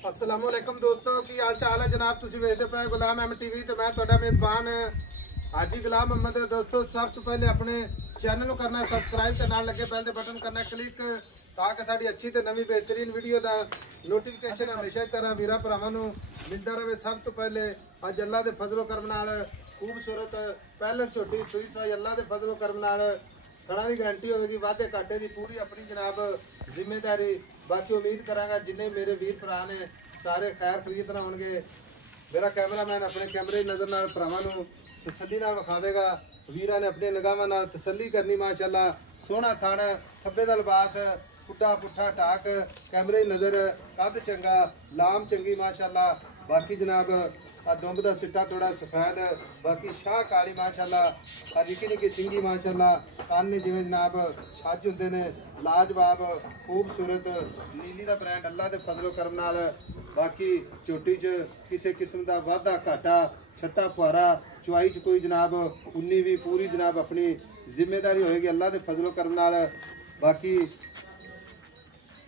अस्सलाम वालेकुम दोस्तों की हाल चाल है जनाब। तुसी वेखदे पे गुलाम अहमद टीवी ते मैं तुहाडा मेजबान हाजी गुलाम अहमद। दोस्तों सब तो पहले अपने चैनल को करना सब्सक्राइब ते नाल लगे बेल दे बटन करना क्लिक ताकि साडी अच्छी ते नवी बेहतरीन वीडियो दा नोटिफिकेशन हमेशा की तरह वीरा भरावां नूं मिलदा रहे। सब तो पहले अज अल्लाह दे फजलो करम नाल खूबसूरत पहले छोटी सुई सुई अल्लाह दे फजलो करम नाल थड़ा की गारंटी होगी। वादे घाटे की पूरी अपनी जनाब जिम्मेदारी। बाकी उम्मीद करांगा जिन्ने मेरे वीर भरा ने सारे खैर खरीद ना होंगे। मेरा कैमरामैन अपने कैमरे नज़र नाल भरावां नूं तसल्ली नाल विखावेगा। वीरा ने अपने निगाहां नाल तसल्ली करनी। माशाअल्लाह सोहना थण खब्बे दा लिबास पुट्ठा पुट्ठा टाक कैमरे नज़र कद चंगा लाम चंगी माशाअल्लाह। बाकी जनाब दुंब का सिट्टा थोड़ा सफेद बाकी शाह काली माशाअल्लाह। निक्की निक्की सिंगी माशाअल्लाह कान जिवें जनाब छज हुंदे ने लाजवाब खूबसूरत नीली का ब्रांड अल्लाह के फजलो करम नाल। बाकी चोटी च किसी किस्म का वाधा घाटा छट्टा फुहारा चुआई च कोई जनाब उन्नी भी पूरी जनाब अपनी जिम्मेदारी होएगी अल्लाह के फजलो करम नाल। बाकी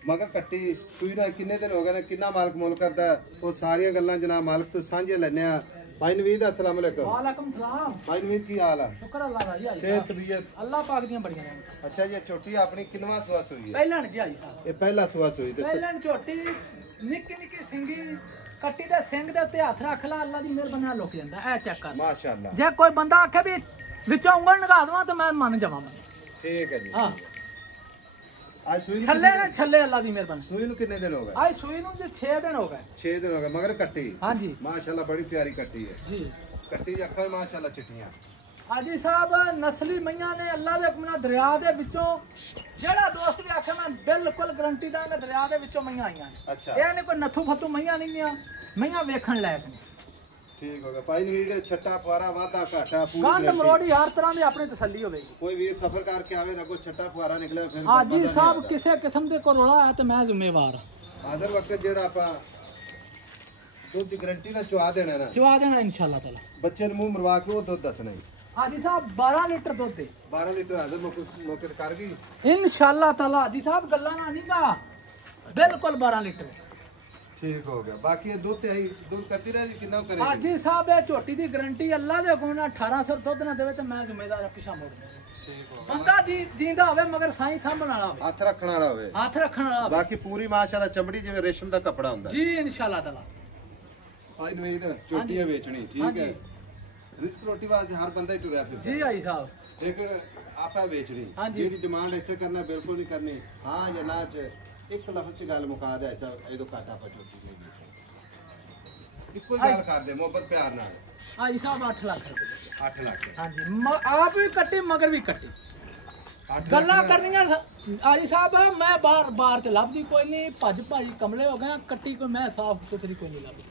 मगर कट्टी सूई ना किन्ने दिन हो गए ने किन्ना मालक मोल करता है वो सारिया गल्लां जनाब मालक तो सांझे लैने आ। भाई नवीद अस्सलाम वालेकुम। वालेकुम सलाम। भाई नवीद की हाल है? शुक्र अल्लाह दा जी। सेहत तबीयत अल्लाह पाक दी बढ़िया ने। अच्छा ये छोटी अपनी किनवा सुआ सुई है? पहलन जी आई साहब ये पहला सुआ सुई ते पहलन छोटी निक्की निक्की सिंगी कट्टी दे सिंग दे उत्ते हथ रख ला अल्लाह दी मेहरबानी नाल लुक जांदा। ए चेक कर माशाअल्लाह। जे कोई बंदा आखे भी विचों उंगल नगा दवां ते मैं मन जावां। ठीक है जी। हां आज सुई छल्ले ने छल्ले अल्लाह दी मेहरबानी। सुई नु कितने दिन हो गए? आज सुई नु 6 दिन हो गए। 6 दिन हो गए मगर कट्टी हां जी माशाअल्लाह बड़ी प्यारी कट्टी है जी। कट्टी दी अखां माशाअल्लाह चिट्टियां। हाजी साहब नस्ली मैयां ने अल्लाह दे हुक्म नाल दरिया दे विचों जेड़ा दोस्त भी आखे मैं बिल्कुल गारंटी दांगा दरिया दे विचों मैयां आईयां। अच्छा ये नहीं कोई नथू फतू मैयां नहीं आ मैयां वेखण लायक ने। ठीक हो गया भाई नवीद छट्टा फुहारा वाधा घाटा पूरी गंड गारंटी। मरोड़ी हर तरह की अपनी तसल्ली होगी। कोई वीर सफर करके आवे तो कोई छट्टा फुहारा निकले फिर हाजी साहब किसी किस्म के को रोड़ा है तो मैं जिम्मेवार आदर वक्त जेड़ा आपा दुध की गारंटी ना चुआ देना ना चुआ देना इंशाल्लाह ताला। बच्चे ने मुंह मरवा के वो दुध दसना ही। हाजी साहब 12 लीटर दूध दे 12 लीटर आदर मौके ते कर गई इंशाल्लाह ताला। हाजी साहब गल्ला ना नहीं का बिल्कुल 12 लीटर। ठीक हो गया। बाकी ये दूध ते आई दूध करती रहेगी कितना करे? हाजी साहब ये छोटी दी गारंटी अल्लाह दे हुक्म नाल 1800 दूध ना देवे तो मैं जिम्मेदार पिछा मोड़ दूं। ठीक हो गया। बंदा जी जींदा होवे मगर साईं सांभण वाला होवे हाथ रखने वाला होवे हाथ रखण वाला होवे। बाकी पूरी माशाल्लाह चमड़ी जिवें रेशम दा कपड़ा हुंदा जी इंशाल्लाह ताला। आज नवीद चोटियां बेचनी ठीक है। रिस्क रोटी वास्ते हर बंदा ही टुरया फिर जी आई साहब लेकिन आपा बेचनी जेडी डिमांड इत्थे करना बिल्कुल नहीं करनी। हां या ना च एक लफ्ज च गल मुका दे ऐसा एदो काटा पा चोटी नहीं बेचनी इक्को गल कर दे मोहब्बत प्यार नाल। हाजी साहब 8 लाख रुपए 8 लाख हाँ जी आप भी कट्टी मगर भी कट्टी 8 गल्ला करनियां आजी साहब मैं बार बार ते लभदी कोई नहीं भज भज कमले हो गए कट्टी कोई मैं साफ सुथरी कोई नहीं लभदी।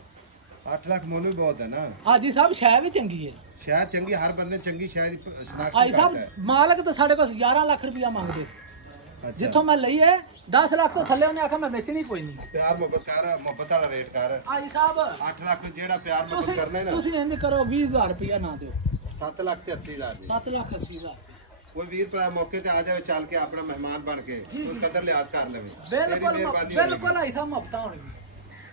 8 लाख मोल भी बहुत है ना। हाजी साहब शह भी चंगी है शायद चंगी हर बंदे चंगी शायद शनाख्त हाजी करता है। साहब मालक तो साढ़े को 11 लाख रुपया मंगदे अच्छा। जिथों मैं लई है 10 लाख तो थल्ले उन्हें आखा मैं बेचनी कोई नहीं। प्यार मोहब्बत कर मोहब्बत वाला रेट कर। हाजी साहब 8 लाख जेड़ा प्यार मोहब्बत करना है ना तुसी इंज करो 20000 रुपया ना दियो 7 लाख ते 80,000 दी। 7 लाख 80,000 कोई वीर भरा मौके ते आ जावे चल के अपना मेहमान बन के कोई कदर लिहाज कर लेवे बिल्कुल बिल्कुल हाजी साहब मुफ्त होगी।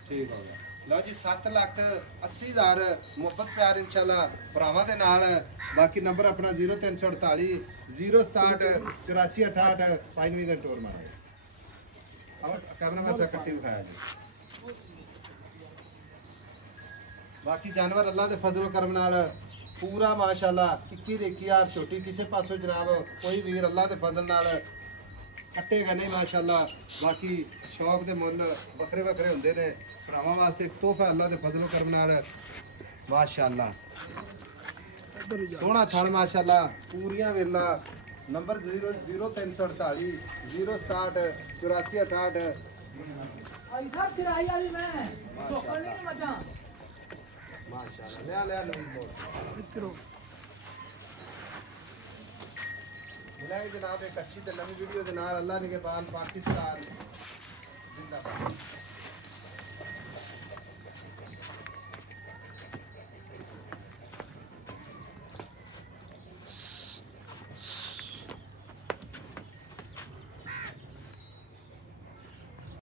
ठीक हो गया। लो जी 7 लाख 80,000 मोहब्बत प्यार इंशाल्लाह भरावां दे नाल। बाकी नंबर अपना 0348 067 84 68 5 दिन टोर मारो। अब कैमरामैन से कट्टी दिखाया जी। बाकी जानवर अल्लाह दे फजल करम नाल पूरा माशाल्लाह 21 छोटी किसी पासों जनाब कोई वीर अल्लाह दे फजल नाल कट्टेगा नहीं माशाल्लाह। बाकी शौक दे मुल वखरे वखरे हुंदे ने भरावां वास्ते एक तोहफा अल्लाह दे फजल करम नाल माशाल्लाह। सोहना थल माशाल्लाह पूरियां वेला नंबर 0348 067 84 68 हाजी साहब चिराई वाली मैं टोकल नहीं मजा माशाल्लाह ले नवीन बोल करो मिलाए जनाब एक अच्छी ते नवी वीडियो दे नाल। अल्लाह निगहबान पाकिस्तान जिंदाबाद।